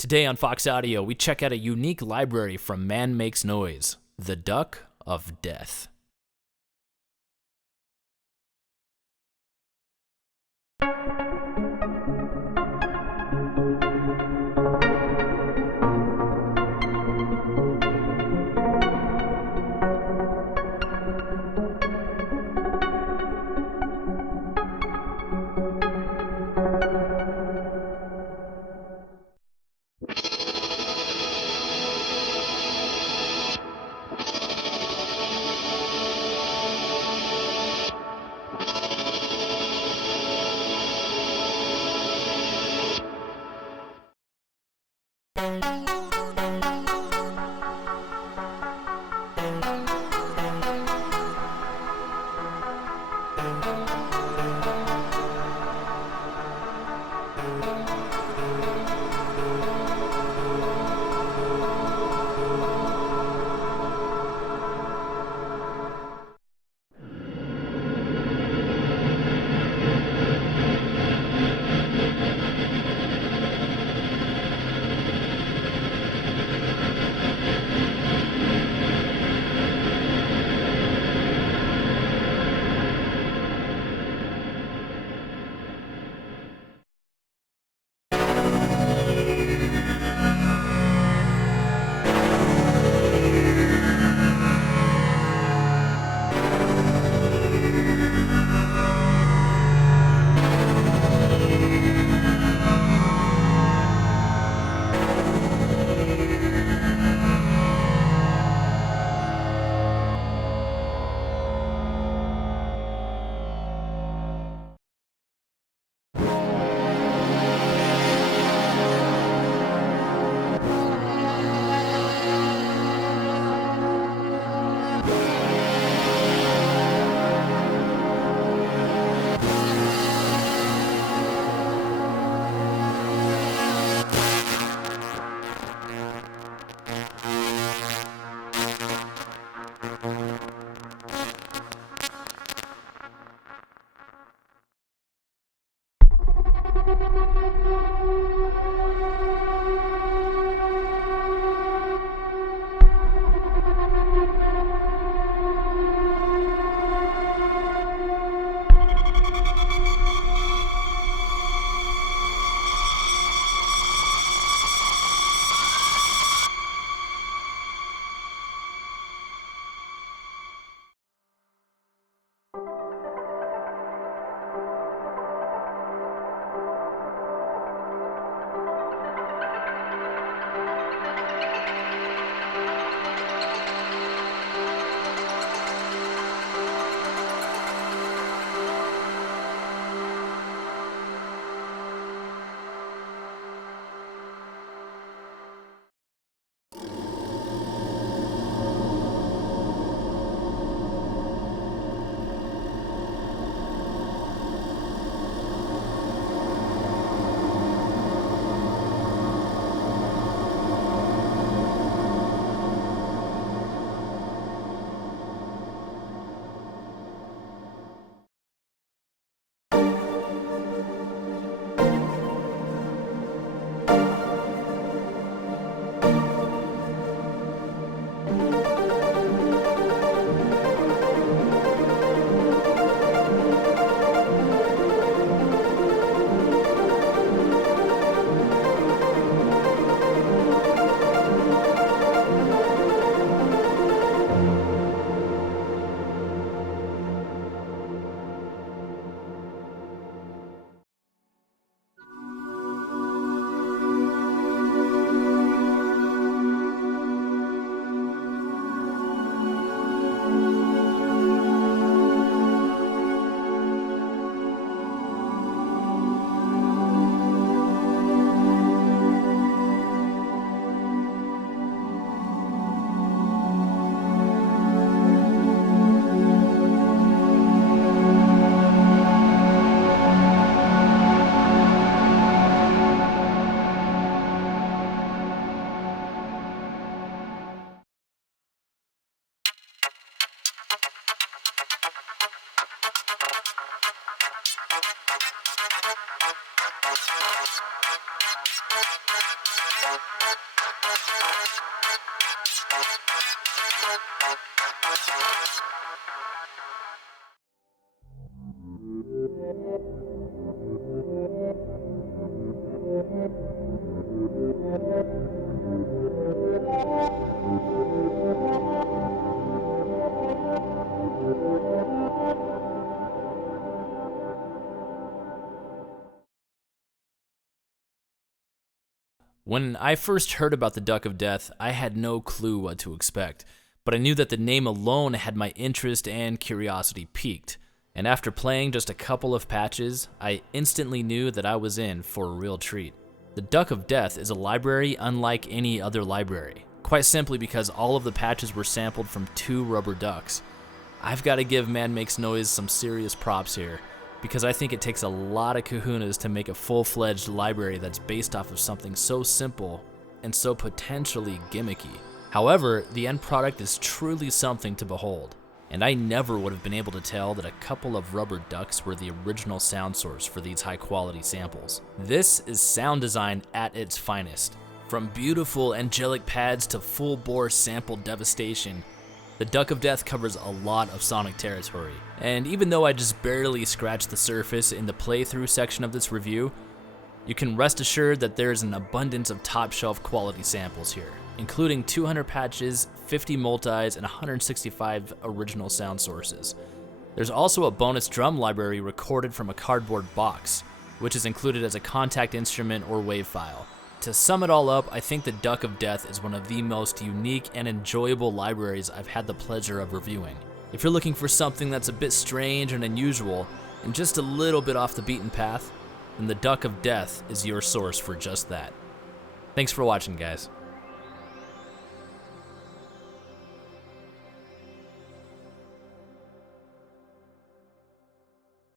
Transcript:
Today on Fox Audio, we check out a unique library from Man Makes Noise, The Duck of Death. When I first heard about the Duck of Death, I had no clue what to expect, but I knew that the name alone had my interest and curiosity piqued. And after playing just a couple of patches, I instantly knew that I was in for a real treat. The Duck of Death is a library unlike any other library, quite simply because all of the patches were sampled from 2 rubber ducks. I've got to give Man Makes Noise some serious props here, because I think it takes a lot of kahunas to make a full-fledged library that's based off of something so simple and so potentially gimmicky. However, the end product is truly something to behold, and I never would have been able to tell that a couple of rubber ducks were the original sound source for these high-quality samples. This is sound design at its finest. From beautiful angelic pads to full-bore sample devastation, the Duck of Death covers a lot of sonic territory. And even though I just barely scratched the surface in the playthrough section of this review, you can rest assured that there's an abundance of top-shelf quality samples here, including 200 patches, 50 multis, and 165 original sound sources. There's also a bonus drum library recorded from a cardboard box, which is included as a contact instrument or WAV file. To sum it all up, I think the Duck of Death is one of the most unique and enjoyable libraries I've had the pleasure of reviewing. If you're looking for something that's a bit strange and unusual, and just a little bit off the beaten path, then the Duck of Death is your source for just that. Thanks for watching, guys.